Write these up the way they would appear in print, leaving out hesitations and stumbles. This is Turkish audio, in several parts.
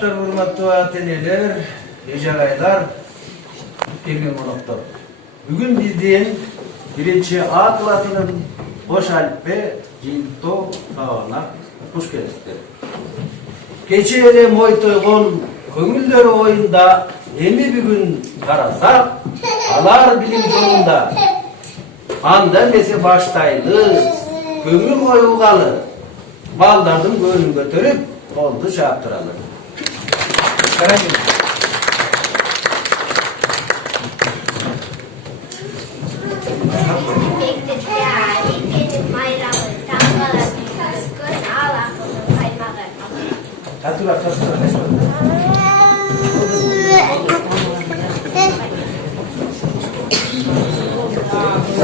Uşaklar, hurmatlı atelyeler, ejagaylar, kelgen konuklar. Bugün bizden birinci A klasının boş alifbe Jinto sağına hoş geldinizler. Keçeli moy toygon köngülleri oyunda emi bir gün karasak, alar bilim yolunda. Anda mese baştaylı, köngül koyulgalı, baldardın gönlünü götürüp, oldu çarptıralı. Karayın.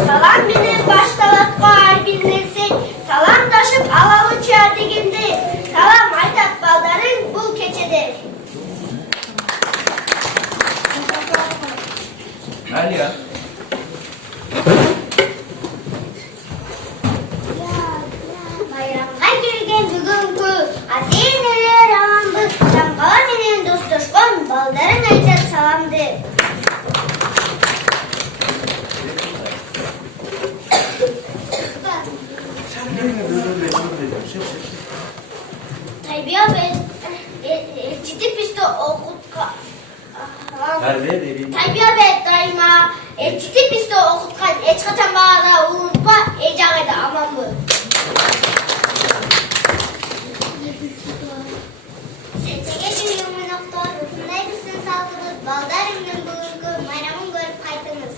Salam bilir baştalat var bilirsin. Salam taşıp alalı çerdigindi. Salam aytak baldarın bul keçedir. Aliya. Bayramga kelgen bugünkü azizeler amandı. Damgala menen dostuşkon baldarın aytak salamdı. Tabii abi, ciddi piste okutka. Tabii abi daima ciddi piste okutkan eçkatan bağda unutma ecağıydı aman bu. Seçege düğümün doktor, ne bilsin saldırır, baldarımın bugünkü mayramın görüp kaydınız.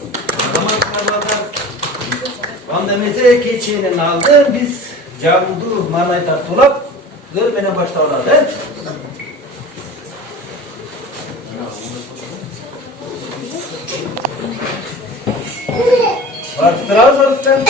Vanda meze keçenin aldı, biz camdu manay tartulap, görmene başta oladı. Vartırağı vartırağı.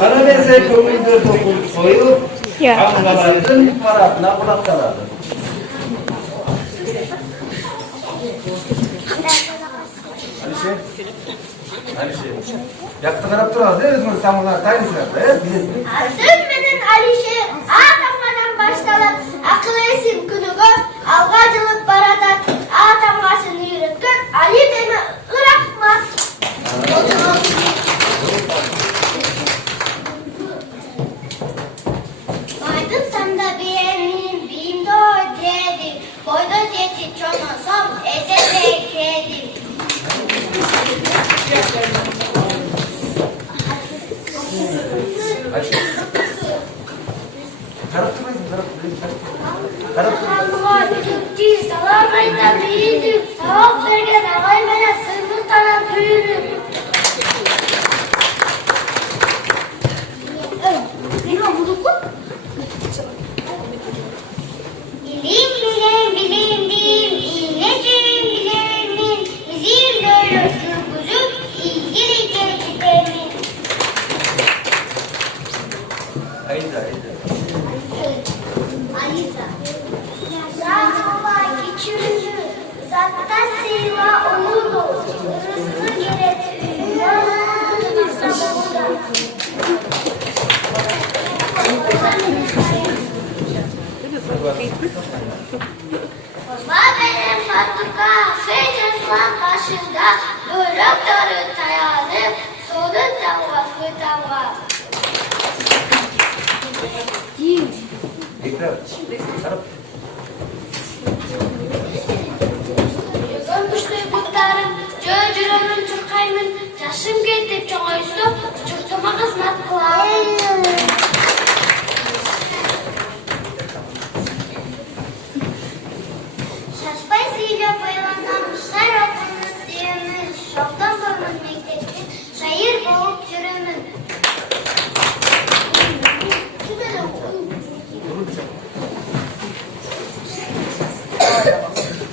Bana benzer kömürde dokunup soyup, kangalarının paratına kulaktalardı. Alişe. Yaktı karap durağız, değil mi? Tam onlar taynısılar. Adım benim Alişe, atammadan baştalar, akıl esim künügü, algacılık baradan, atammasını yürütkün, Ali beni ırakmaz. Baydın sen de benim, bimde ödedi, boyda deti çoğmasam, ede bekledi. Alişe. Karap durmayın, karap durmayın. Allah'a bütün salamayla büyüdüm, sevap vergen ağay bana sırrı tanan büyüdüm. Bilim bilim bilim bilim, iğneciğim bilemin, bizim böyle sürgüzüm, ilgili geçitemin. Haydi. Aliza. çürücü, zatta sıyla olurdu, rızkı gerektirir. Benim fabrika, feceslan başında, börekleri dayanıp, soğudu tavaklı tavak. Tekrar. Sarıp. Görmüştü butlarım, cöcürönün çırkayımın, yaşım ketip çoğuysu, çırtıma kızmat kılavım. Şaşpay sıyla bayılandan şair okulunuz diyemiz, şoktan koymun mektepti, şair boğup çürümün.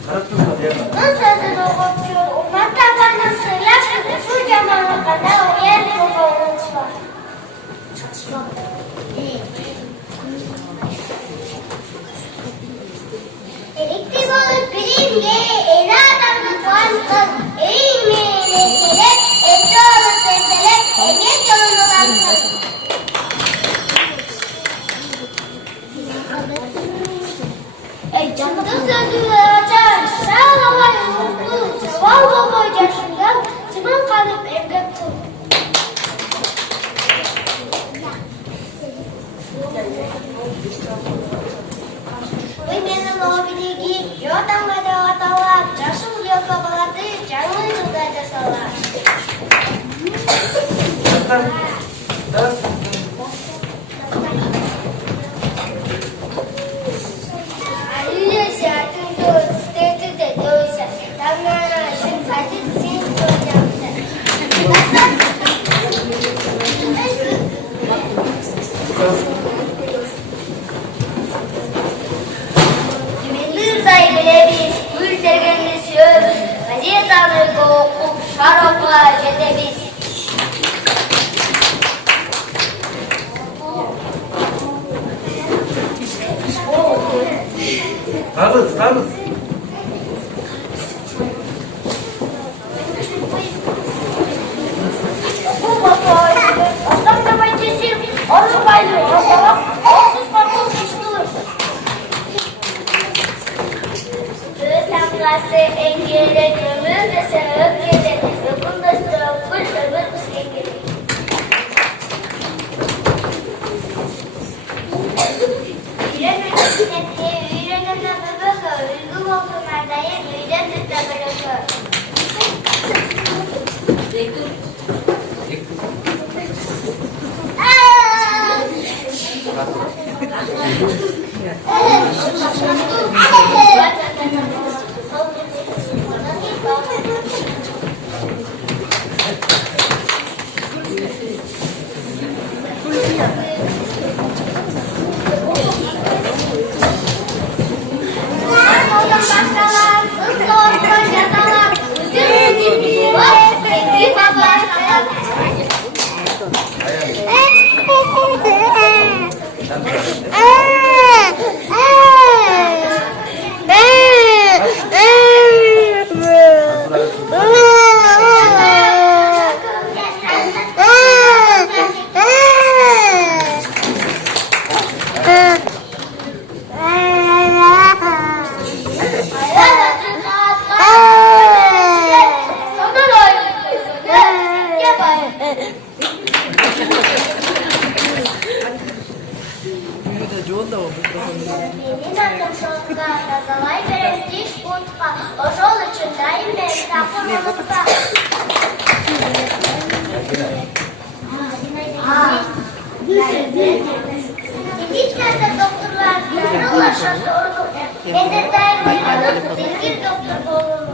Bu sözü doğrultuyor, ummat tabanını sırlar, bu zamana kadar uyan kovalımız var. Elektrik olup bileyim yeri, eli adamın soğansız, eğilmeyerekleri, etli olup deseler, emniyet yolunu olansız. Canlı sözü açar, sağlamayı mutlu, çaval baba yaşından, çıman kalıp evde tut. Benim o bilgi, yodan ve de atalar, yaşım yok kabaladı, canlı yolda salar. Kalız, kalız. Engele gömül ve sebep gelir. Yokunda sırafır ömür kısken gelir. Yüreğimde bebek uygun oldu merdaya yüreğimde bebek.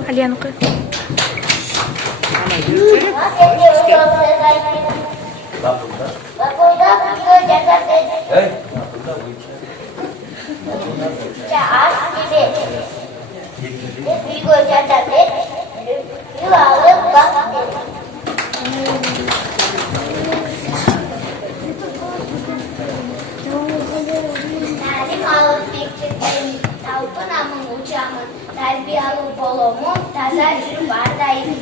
Aliano ka. Tahu pun namun ucapan Hazar yürü bardayım.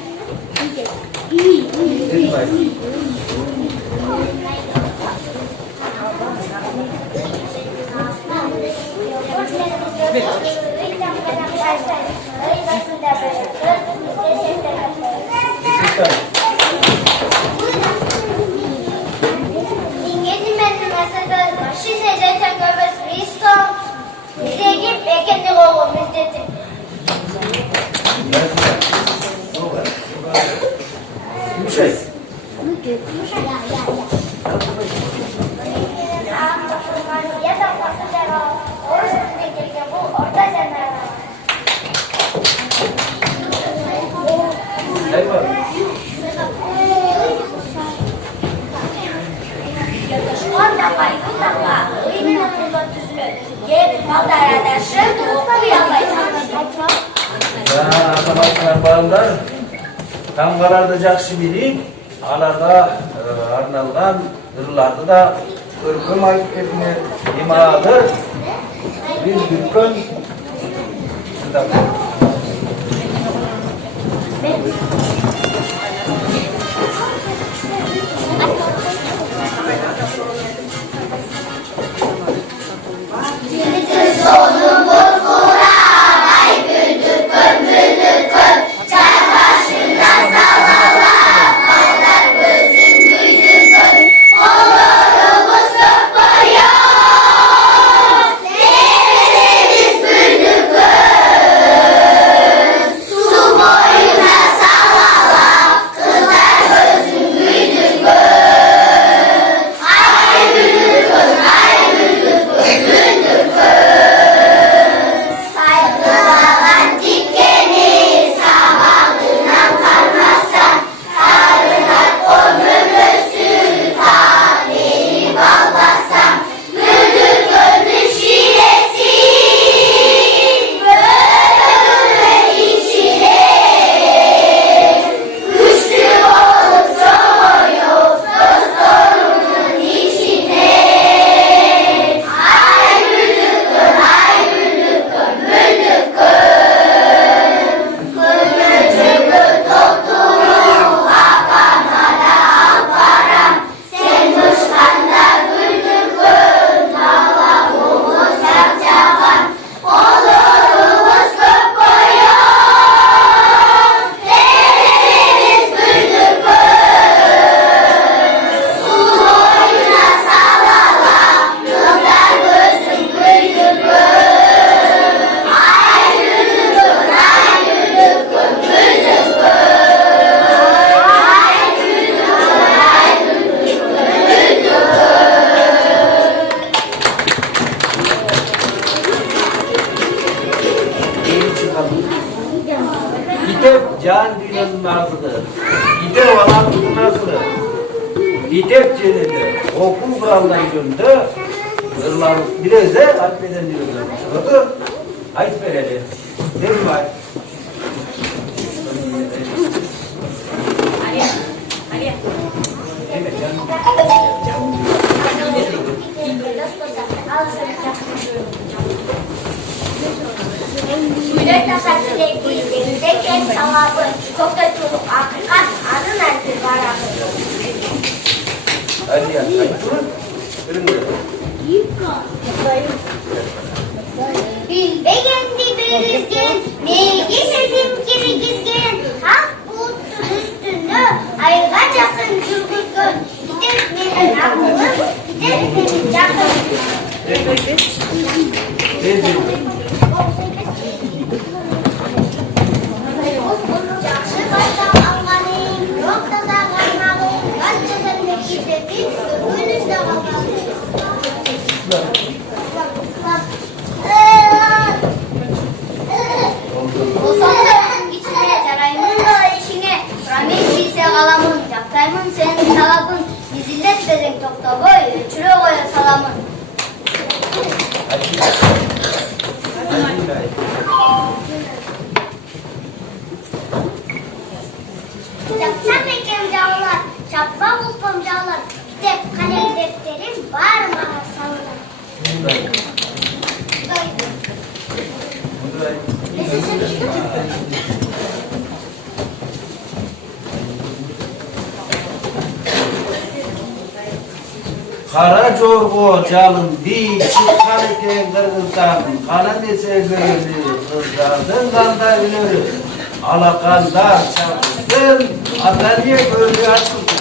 Балдар, там карарды жакшы билип, аларга арналган ырларды да көркөм айтып кетиңер. Имаdır bir дүркөн can dünyanın nazıdır. Gider olan kurnasıdır. Bitep ceninde, oku kuraldan yönde, ırlar biraz da atmeden diyorlar. Otur, ait verelim. Ne var? Evet canım. Suyla taşak denizde kem savabı, çok da çoluk hakikat adı nerede var akıllı. Hadi ya, hadi durun. Durun da. Bilbegendi birizgen, neygi sesim kirgizgen, hak bulutsun üstünde, ayga yakın cürgüzgön, gider benim aklım, gider benim canım. Жақсы байқап алғаның, жоқ таза қалмағың, қанша сәнде кететін, өнізді қалғаның. Осында içine жараймын да ішіңе, сұрамен шейсе қаламын, жақтаймын сенің талабын, езілдетпедің тоқтабой, өчіре қоя саламын. Çapsam ekem cağlar, çapma bulpam cağlar, kitap kalem defterim var mı sallar? Kara çorgu calım bir çıkan eken Kırgız'dan kana dese görüldü kızlardın kanda ünürü alakandar çapıldın Antalya gölü açıldı.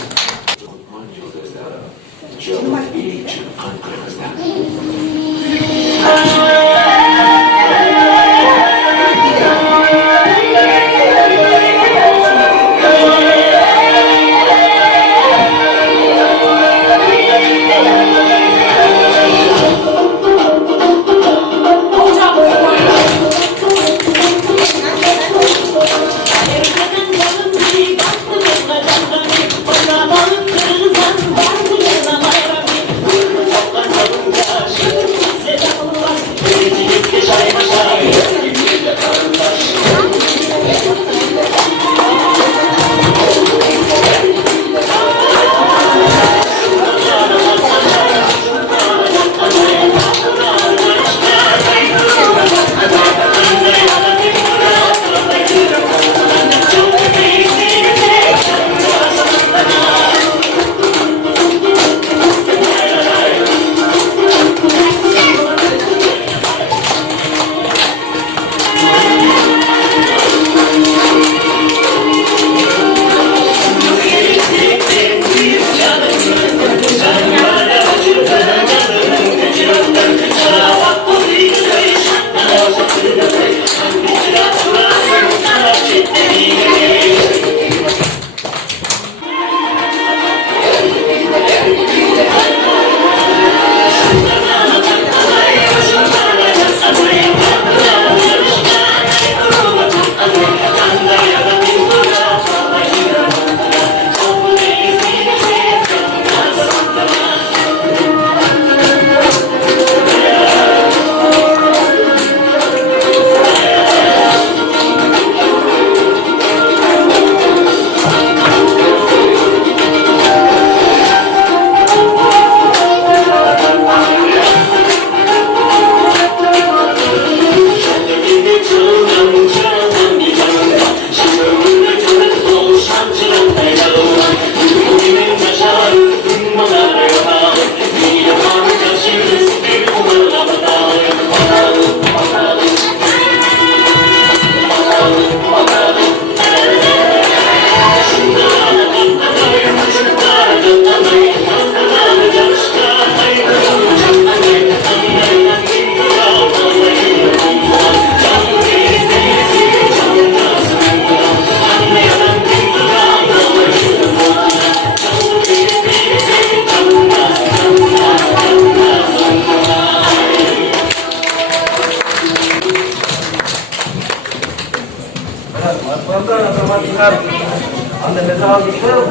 Anda ne zaman gidiyor?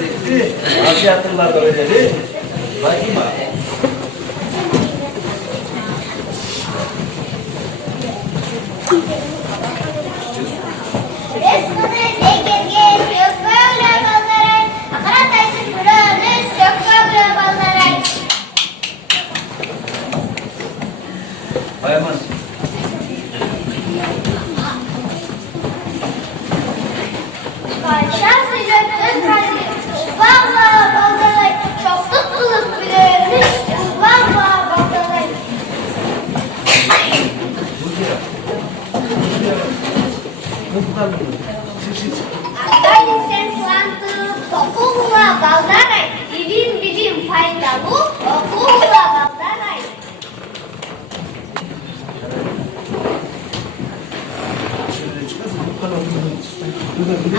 Gitti. Nasihatler da öyle. Bakayım abi. Bayaman. Bilim faydalı, okulla baldaray.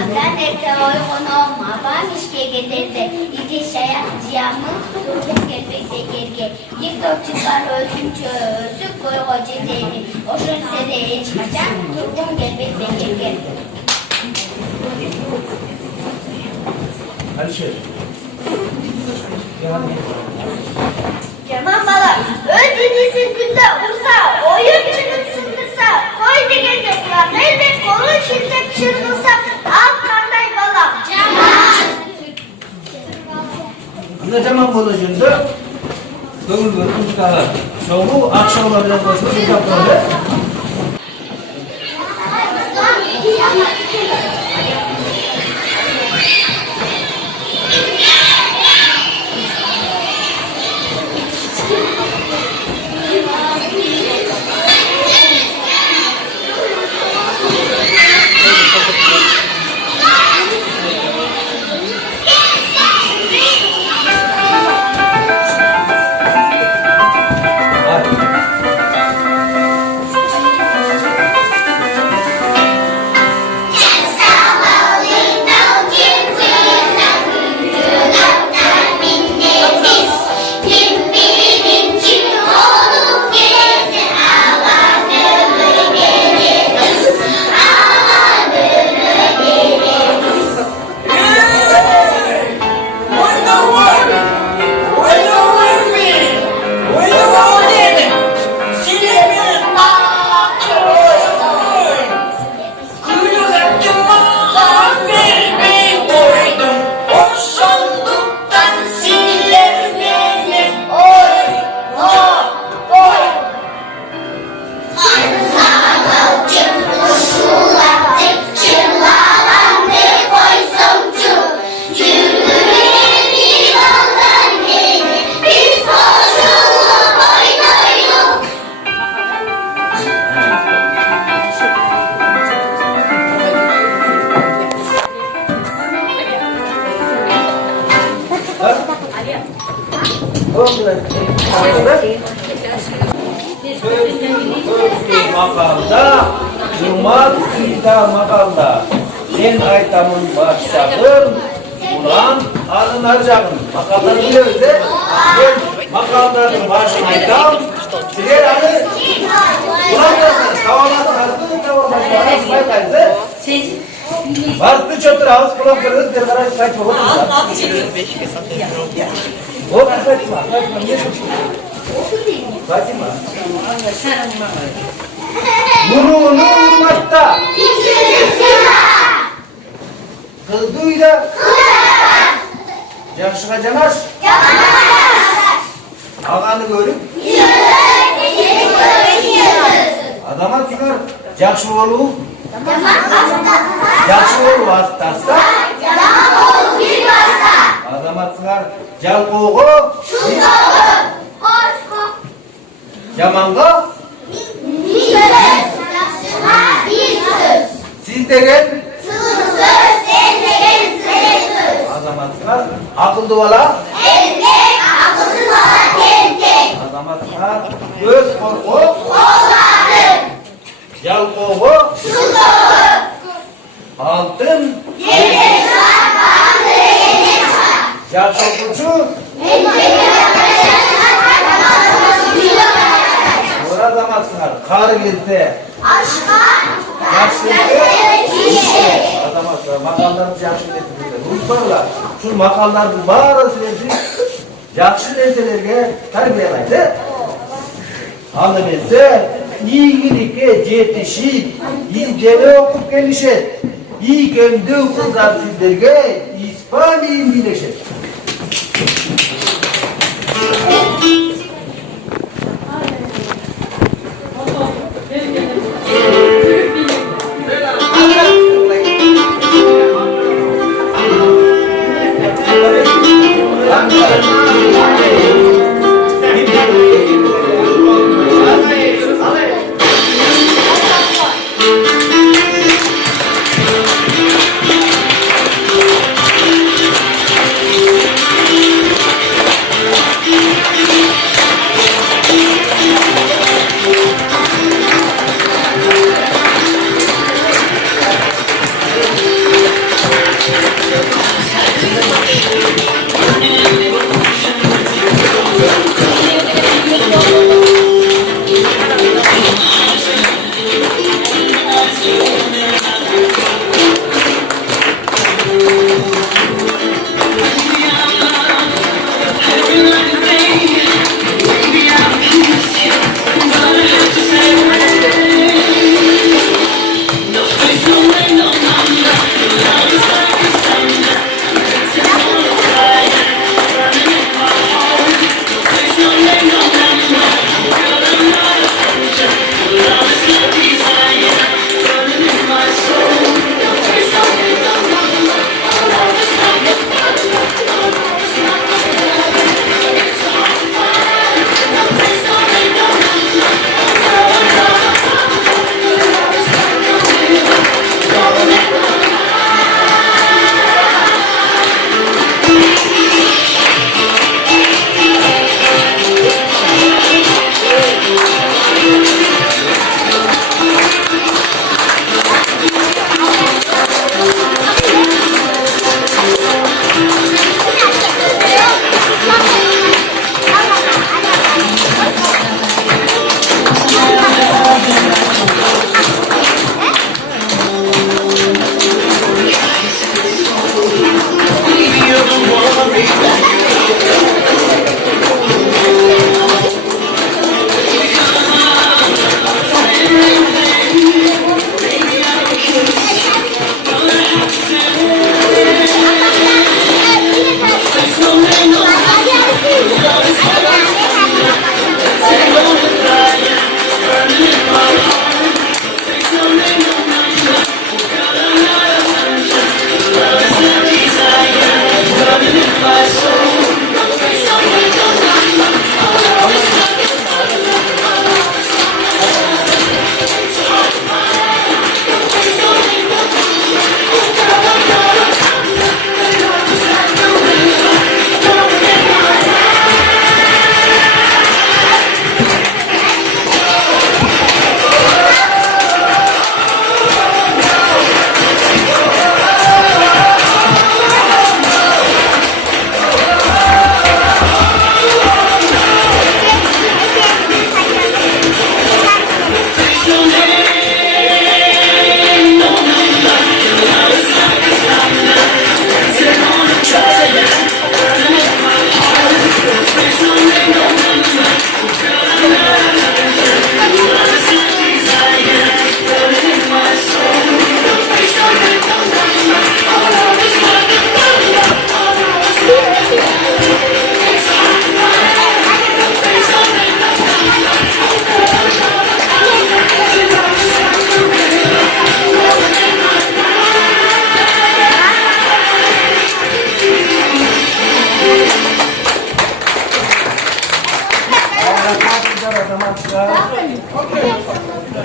Adalete oygunum, avam işke getirdi. İki şayak ciyamı, durgun gelmekte gerge. Yıktok çıkar özümçü, özüp koygo cedeni. Oşun sede hiç kaçan, durgun gelmekte gerge. Hadi şey. Cemal Bala, öz dinlisin günde ursa, oyun çıkıp sındırsa, koy de gelecekler, nerede kolu şiddet çırpılsa, al karday bala. Cemal! Ne zaman bulacağında? Doğru görün çıkarlar. Çoğu akşamlar biraz boşluk yapıyorlar. Makalda, Jumat Sida makalda. Ben aytamın başladım, ulan alınacağım. Makalları biliyoruz de, ben makalların başını aytam. Sizler hani, ulan yazın, tavalatlarını saytayız de. Vardı çöpür ağız kulaklarınız, bir karar saytma, otursa. Otur saytma, niye saytma? Nurunu urmakta. Kıldığıyla yakışığa canaş. Ağanı görüp adama çıkar. Yakşı olu. Yakşı olu hastası. Adama çıkar. Can koğu. Yamanға siz деген азаматқа ақылды бала азаматқа көз қорқу жалқоғы алтын жақсы оқушы Azamatsınlar, kar gelirse, azamatsınlar, makallarımız yakşı nesilerde. Unutmarlar, şu makalların bağırı silerdi, yakşı nesillerge terbiyelaydı. Anlametse, iyilikle yetişip, incele okup gelişet, iyi kendi kızlar sizlerge, İspanya'yı bileşet.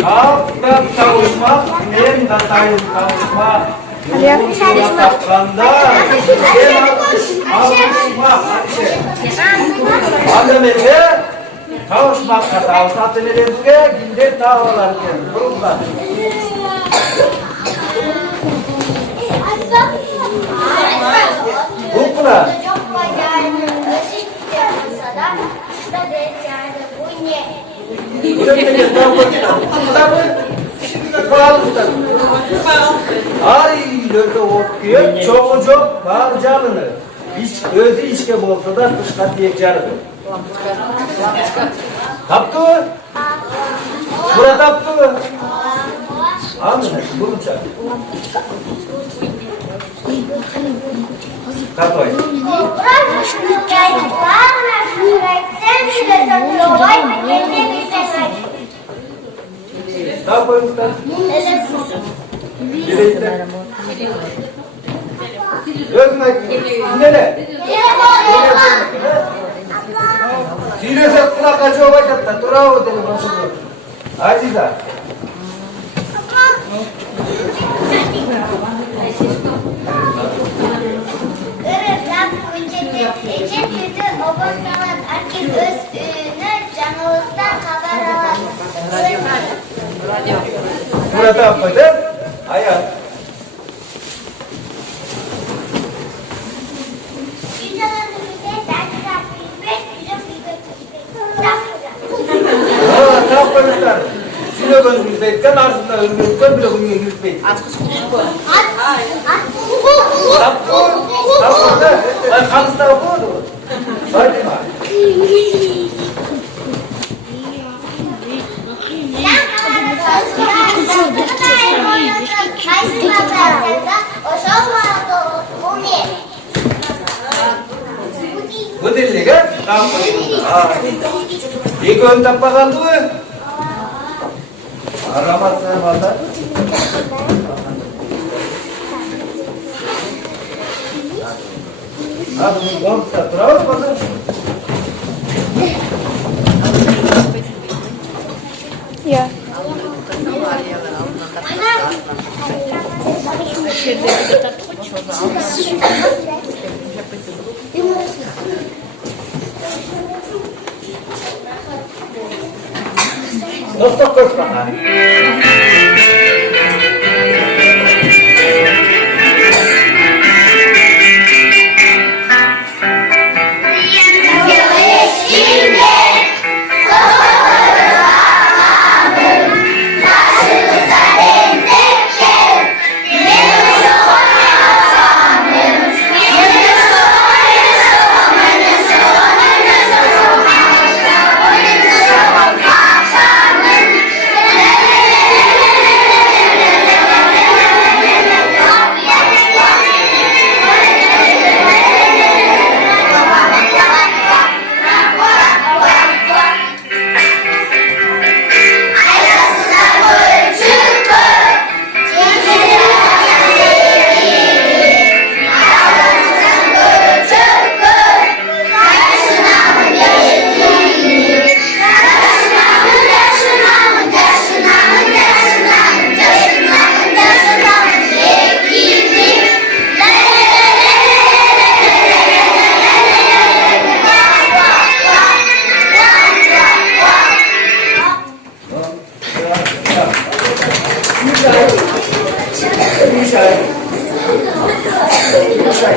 Aftap tavuşmak, men datayım tavuşmak. Aliya. Yolunu tapkanda, ben alışmak. Ademete, tavuşmakta tavuşatı nedenizge, günde tavalarken. Durumlar. Bukla. Ay lörde okuyor, çoğu çok var canını. Özü içke bolsa da dışka diyek canını. Taptı mı? Bura taptı mı? Anladın mı? Bunu çak. Tapay. Ne yapayım usta? Dilekte. Özmek. Nere? Silese kulak acı olacak. Dura o telefon şimdi. Aziza. Burada yapmadı. Hayat. Tapmadılar. Silo ben gülbekten aslında örgütten bile bunu gülbek. Tapmadı. Ben kanısta okuyordu. Hadi ma. Bu dilli kan? Tamam. İlk ön tapma kaldı mı? Aramazsın valla. Hadi komşu duralım bakalım. Ya. Dostok koş bakalım.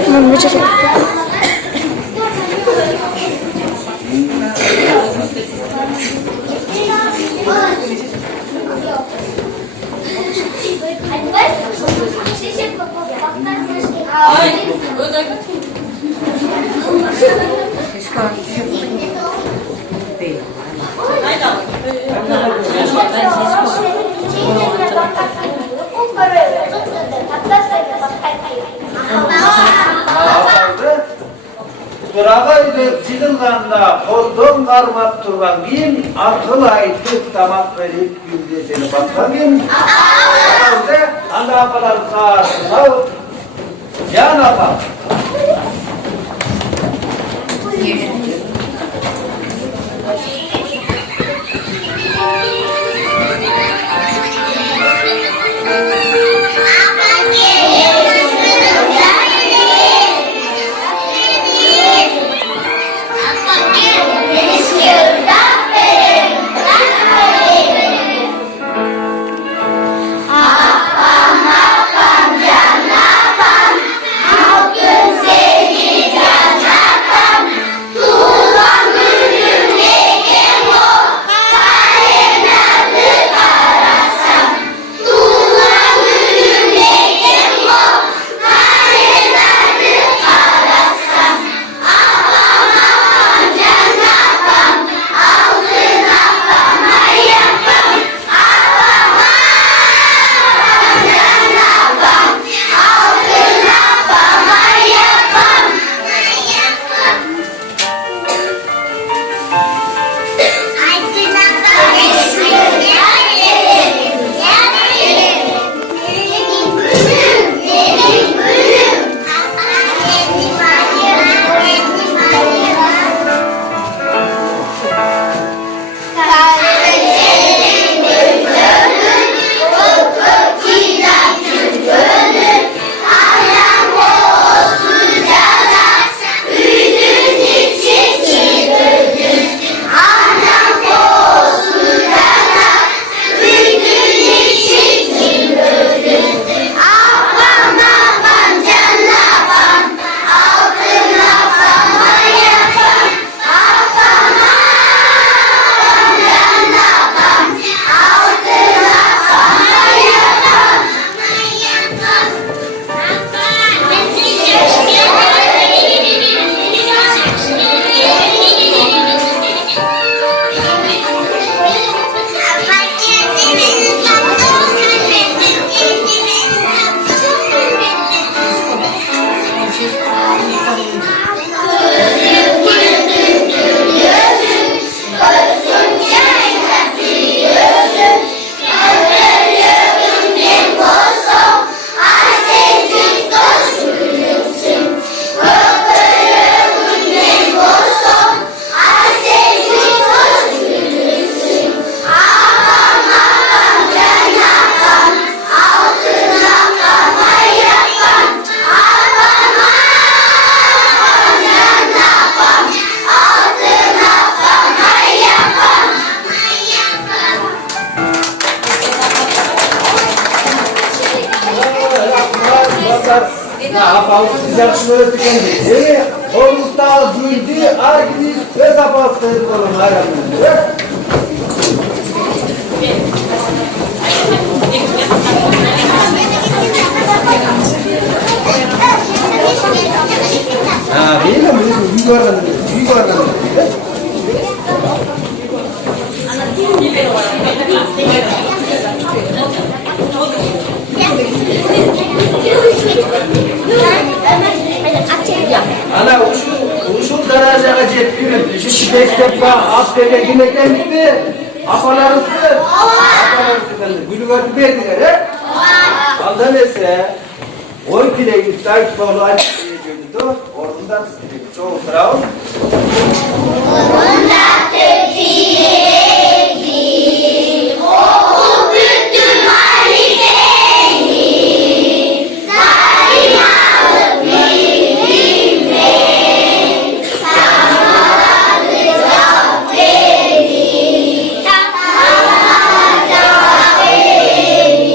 Mama çocuk. Durağaydı zilinganda koldan karmak turgan bin akıl aytıp tamak verip yüzde seni bakmayın. Anda apalar sağ yan apa. Yarışma öğretmen değil mi? Oğlumuzda duydu, herkes öz apastayı kolum hayranlar. Ha, değil mi? Büyük organı. Ana uşul darajaga жетпейм. Üçüncü mektepte askere gitmekten gibi apalarınızı gülüğünü verdiler he? Aldan ise oy kileği tayt bağlı açıklayıcıydı. Orundan çoğu sırağım. Orundan Türkiye'yi oğul büktüm halifeyi zalim alıp bilimle tamaladı cevap verdi tamaladı cevap verdi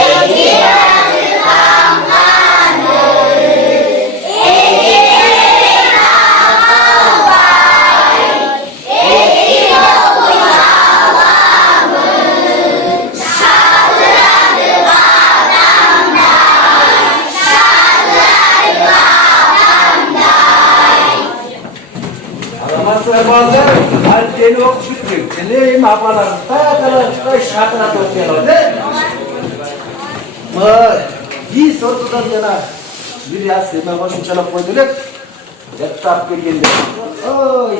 Ekiradı kanlanır Ekiradı kanlanır Ekiradı yağlamır Şadıradı adamlar Şadıradı adamlar Aramazsa bazı halkeli okşutuk. Dileyim apalarım. Tayakalar şakına topluyorlar. Bir sordudan yana bir yaz hemen başım çalıp koydular. Yattap geldi. Oy.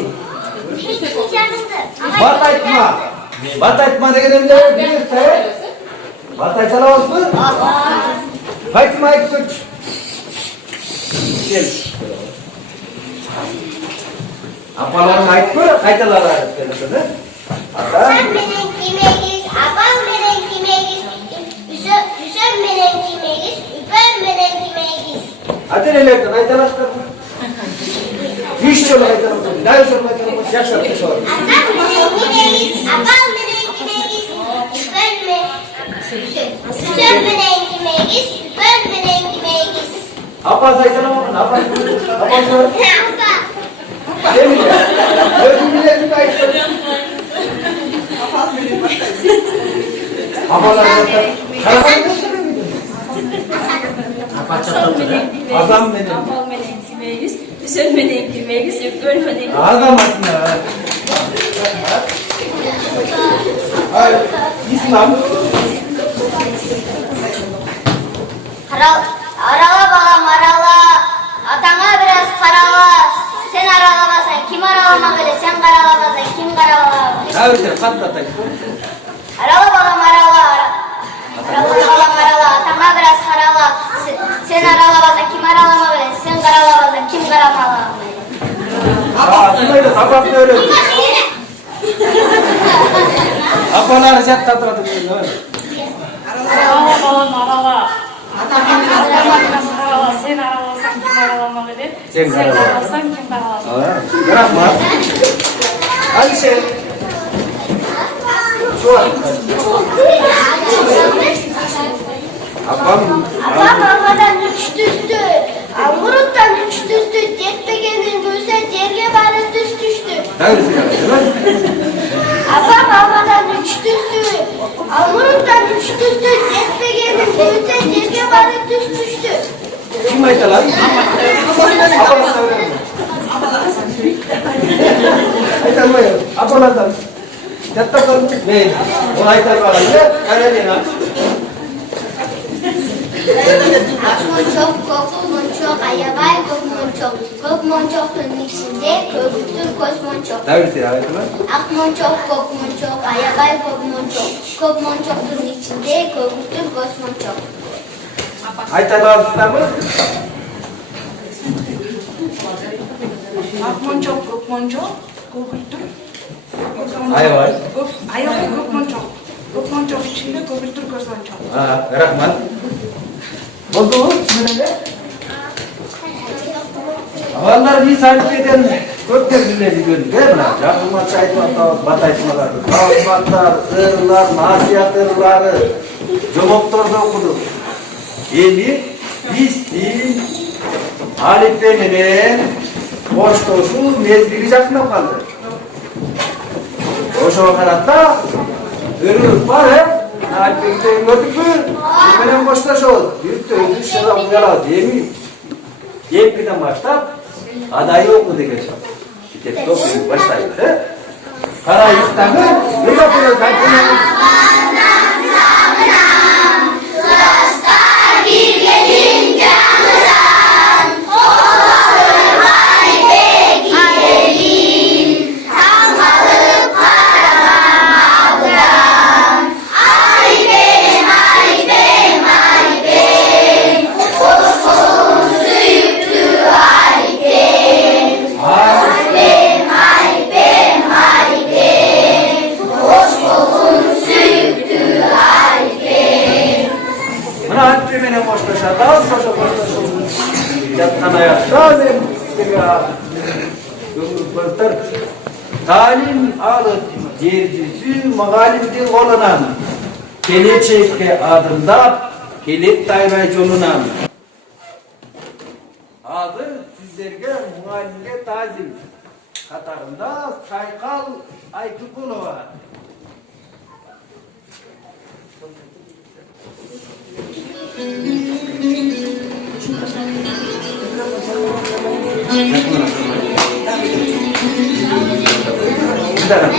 Bataytma degen ne biliyorsun? Batay çalamaz mı? Haytma tut. Gel. Apaların aytma, kaytalar aytma. Sen benim kimeyiz, abam benim kimeyiz, Hüsön benim kimeyiz, Üpen benim kimeyiz. Hadi nelerden aytalaştır. Üç yol aydan olsun. Daha üç yol aydan olsun. Yaşar bir şey var. Apa sayıdan olsun. Apa sayıdan. Değil mi? Gözüm bile bir kayıt. Apalar zaten. Karavan gösterir miydin? Adam benim. Adam aslında. Hayır. İslam. Arala balam arala, atana biraz karala. Sen aralamasan kim aralamak öyle, sen karalamasan kim karalamak öyle. Ne öyle katlatayım. Arala balam arala, arala balam arala, atana biraz karala. Sen aralamasan kim aralamak öyle, sen karalamasan kim karalamak öyle. Böyle sabah böyle. Apalar zat katlatın. Arala balam arala. Arala sen aralasan kim aralamak öyle. Sen Sen karalamak. aralasan kim karalamak. Bırakma. Hadi sen. Şu an. Apam. Apam babadan üç düştü, Amurut'tan üç düştü, Cetbege'nin göğse cerge barı düştü. Neredesin yani? Apam babadan üç düştü, Amurut'tan üç düştü, Cetbege'nin göğse cerge barı düştü. Kim ayda lan? Apalar öğrenme. Ayda mı ya? Apalardan. Yatta kalın. Ne? O ayda var ya. Öyle lan. Akmun çok, kokumun çok, ayabay kokumun çok. Kokumun çoktun içinde, köpüktür kosmun çok. Neredesin yani? Akmun çok, kokumun çok, ayabay kokumun çok. Kokumun çoktun içinde, köpüktür kosmun çok. Ayda var mı? Akmonçok, kokmonçok, kokultur. Ayvay. Ayvay kokmonçok. Kokmonçok içinde kokultur kosmonçok. Ha, Rahman. Oldu mu? Şimdi ne? Havanlar bir sarıp eden gökyüzüleri gördük değil mi? Yakınma çaytmalar, bataytmalar, kavmatlar, ırlar, nasihat ırları, cevaplarda okuduk. Eli, bisti, Alifbe'nin boş mezgili yakına kaldı. Boş o kanatta ırır var hep. Alifbe'yi gördük mü? Benim boştaş oldu. Büyük de ödül şurada uyala değil mi? Yepkiden başlayıp adayı okudu geçen. İşte toplayıp başlayıp. Karayüz'den ne yapıyoruz? Talim alıp dercisi mağalimdin olunan Gelecek'e adında Gelip Daybay yolunan adı sizlerge muhallimge tazim Katarında Saykal Aykıkulova. Udah,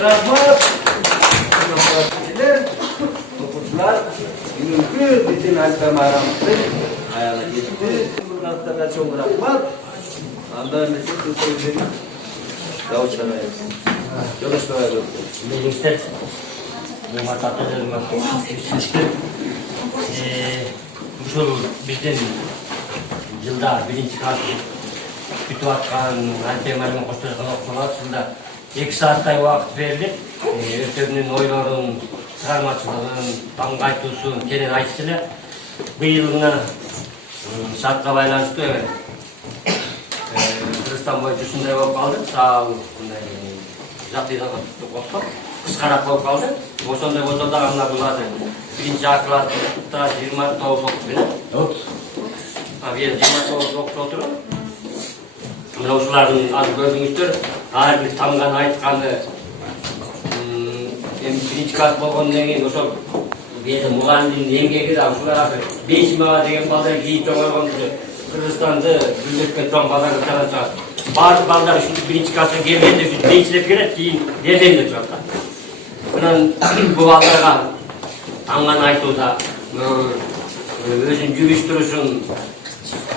Rahmat. Okutlar gününkü bütün Alper Mahram'ın ayağına gitti. Buradan çok rahmat. Andan mesela Türkiye'nin Davut Şanay'ın. Çalışmaya döktü. Birlikte Muhammed Atatürk'ün üstünlükte bu bizden yılda birinci karşı bütün atkan Alper Mahram'ın koşturduğu okumalarında 2 saatte vakit verilip ötürünün oyların, çıkarmacılığın, tangaytusun, kenin aytçılar bu yılına şartla baylanıştı evet. Kırgızstan boyunca şunday olup kaldı, sağ olun, jatıyla koptu, kıskarak olup kaldı. Boşonda anlar buladı. Birinci akılatta 29 bine. 29 oturur. Uşuların az gördüğünüzdür, her bir tamgan aytkanı birinci kat bolgondan keyin ошол беди мугалимдин эмгеги да ушулар 5 мага деген балдар кийип чоңойгон Кыргызстанды бүлдөрүп турган балдарды чыгарат. Баардык балдар ушинтип биринчи класска келгенде ушу бейчилеп келет, кийин бердемде турат. Мынан бул балдарга таңган айтууда өзүн жүрүш турушун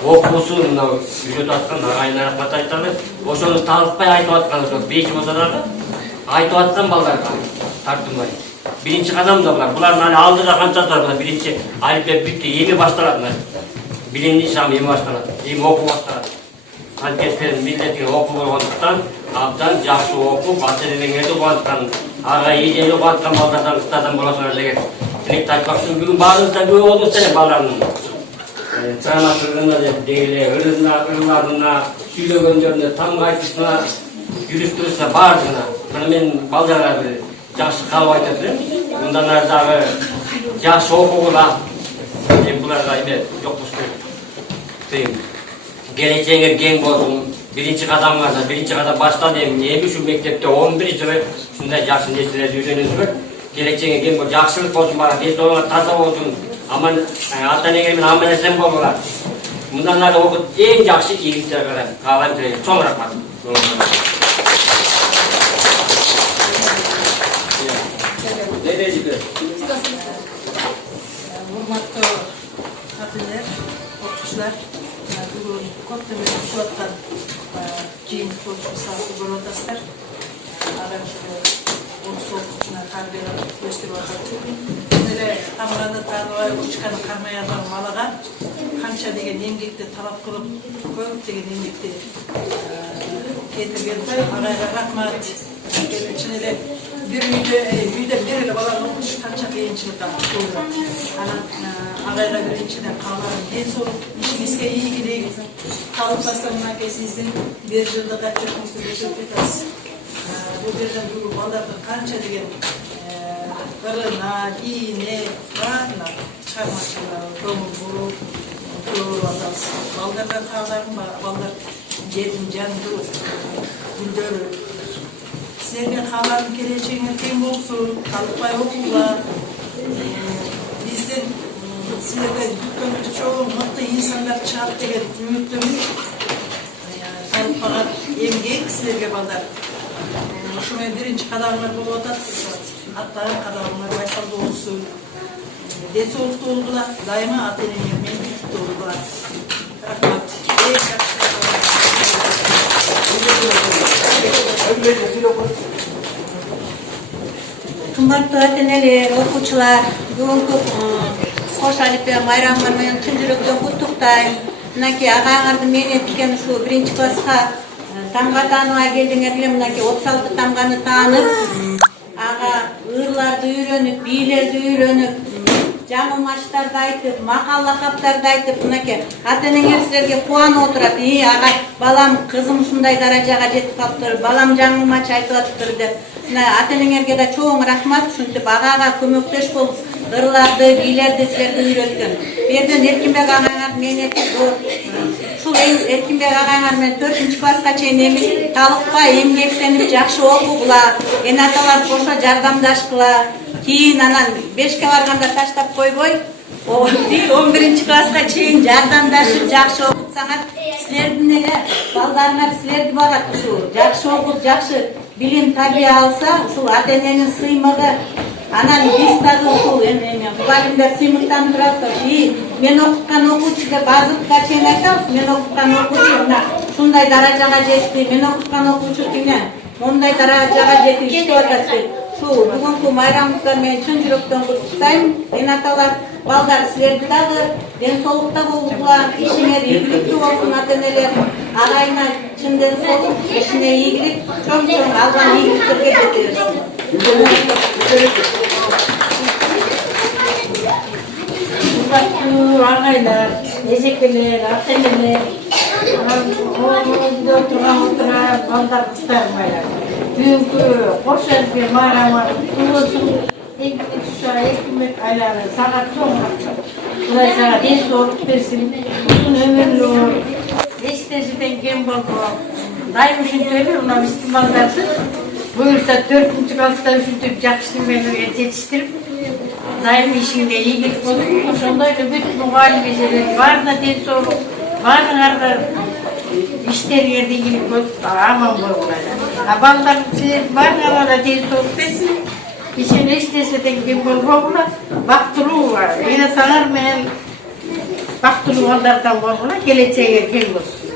окуусун мына үйрөтүп аткан агайына рахмат айталы. Ошону талыкпай айтып аткан ошо 5 балдарга айтып аткан балдарга тартынбай. Birinci kadam da bular. Buların hani aldığı kançalar bular. Birinci alifbe bitti. Yemi başlar bunlar. Birinci İslam yemi başlar. Yemi oku başlar. Herkeslerin milletin oku olduktan abdan жақсы oku, batırılığını olduktan ağa iyiceli olduktan ballardan kıstadan bulasınlar deget. Dilek takmaksın. Bugün bazınızda böyle oldu sene ballarının. Travmatlarına değil, ırlarına, süylөгөндөрүнө, tam kaytısına, yürüstürüsüne, bağırdığına. Bana ben ballarına жақсы қалып айтып тұрмын. Мұндан ардағы жақсы оқуға бұларға еме жоқ болсын керек. Келешегіңер кең болсын. Бірінші қадам бастан емі şu мектепте 11 жылы шындай жақсы нәрселерді үйреніңіздер. Келешегіңер кең болсын, жақсылық болсын бара, денсаулығыңыз таза болсын. Аман ата-енеңермен аман есен болыңдар. Мұндан ары оқып ең жақсы игіліктер қалаймын тілеймін. Чоң рахмат. Hurmatlı abiler, okuşlar, bugün köptemen uçuatkan jeyин koçusu Borodaslar, aranjörü Oğuz okuşuna tarbiye gösterip atıyor. Böyle tamamını tanıvay uçkanı karmayadan malaga, kança degen emgekte talap kılıp, köp degen emgekte getirgen koy, ağayga rahmat. Benim için öyle bir müde biriyle balanın okuşu kança kıyınçılıkta olur. Ağayla bir içinden kalanın deniz olup, işimizde iyi gideyiz. Kalıp baslarına kesinizin bir yılda kaç yapmıştı götürüp bu birden duru balardan kança degen ırına, iğne, varına çıkarmaçılar, kömür bulup, kömür atarsın. Baldardan kağlarım var, ballar yedim, canlı, güldürür. Sizlerden kalanın geleceğine tem olsun, kalıpay okular. Bizden sizlerden dükkanımız çoğu mutlu insanlar çıkart degen ümitlimiz. Kalıpaya emgek sizlerge ballar. Şuna birinci kadamlar bulup atar. Hatta kadamlar baysalda olsun. Desi oldu oldular. Daima atelenler mevcut oldular. Rahmat. Kımbartlı ateneler, okuçular, бүгүнкү кош алипе майрамдар менен чын жүрөктөн куттуктайм. Мынакей агаңарды мен эткен ушу 1-класска тамга тааныбай келдиңер эле. Мынакей 36 тамганы таанып, ага ырларды үйрөнүп, бийлерди үйрөнүп, жаңы маштарды айтып, макал лакаптарды айтып, мынакей ата-энеңер силерге кубанып отурат. Ага балам, кызым ушундай даражага жетип калыптыр, балам жаңы мач айтып атыптыр деп. Ата-энеңерге да чоң рахмат, ушинтип агага көмөктөш болуп, ырларды, бийлерди силерге үйрөткөн. Берден Эркинбек агаңар мен ушул Эркинбек агаңар менен 4-класска чейин эми талыкпай эмгектенип жакшы окугула, эн аталар кошо жардамдашкыла. Кийин анан 5ке барганда таштап койбой, 11-класска чейин жардамдашып жакшы окутсаңар, силердин эле балдарыңар силерди багат ушу. Жакшы окуп, жакшы билим тарбия алса, ушул ата-эненин сыймыгы, анан биз дагы ушул мугалимдер сыймыктан турат. Мен окуткан окуучу деп азыркыга чейин айтабыз, мен окуткан окуучу мына ушундай даражага жетти, мен окуткан окуучу кийин мондай даражага жетип иштеп атат деп. Шу бүгүнкү майрамыңыздар менен чын жүрөктөн куттуктайм. Эне аталар, балдар силерди дагы ден соолукта болуңузга, ишиңер ийгиликтүү болсун ата-энелер. Агайына чын ден соолук, ишине ийгилик, чоң алган ийгиликтерге жете берсин. Урматтуу агайлар, эжекелер, ата-энелер, үйдө отурган балдар, кыздар байлар. Бүгүнкү кош эрке майрамы куттуу болсун. 2000 айлары сага чоң рахмат. Кудай сага ден соолук берсин. Узун өмүрлүү, эч нерседен кем болбо. Дайым ушинтип мына биздин балдарды буюрса 4-класста ушинтип жакшы немелерге жетиштирип, дайым ишиңде ийгилик болуп, ошондой эле бүт мугалим эжелер баарына ден соолук, баарыңарга иштериңерде ийгилик болуп, аман болгула. Балдар силер баарыңарга да ден соолук берсин. Ишин эч нерседен кем болбогула, бактылуу эне атаңар менен бактылуу балдардан болгула, келечеге кең болсун.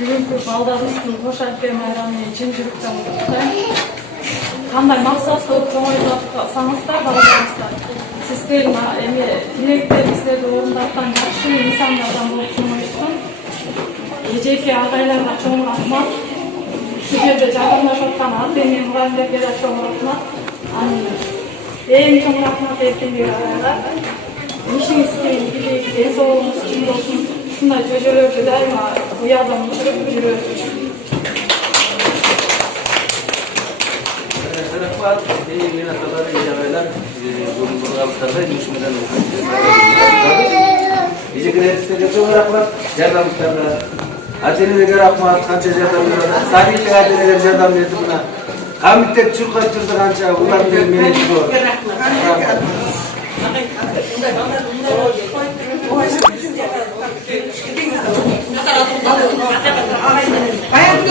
Бүгүнкү балдарыбыздын кош арпе майрамы менен чын жүрөктөн куттуктайм. Кандай максатты чоң ойдосаңыздар, балдарыбыздар, сиздердин эми тилектериңиздерди орундаткан жакшы инсандардан болуп чоңойсун. Эжеке агайларга чоң рахмат. Силерге жардамдашып аткан ата-эне мугалимдерге да чоң рахмат. Эң чоң рахмат эркиндик агайлар. Ишиңизге ийгилик, ден соолугуңуз чың болсун. Ушундай жөжөлөрдү дайыма уялдан учуруп жүрөбүз. Рахмат, мен аталар, агайлар, бүгүн бургабыздарда иш менен эжекелерибизге чоң рахмат, жардамыңыздарга. Ата-энелерге рахмат, канча жардам берип, табигый ата-энелер жардам берди мына. Комитет чуркап жүрдү канча, улар менен рахмат. Баягы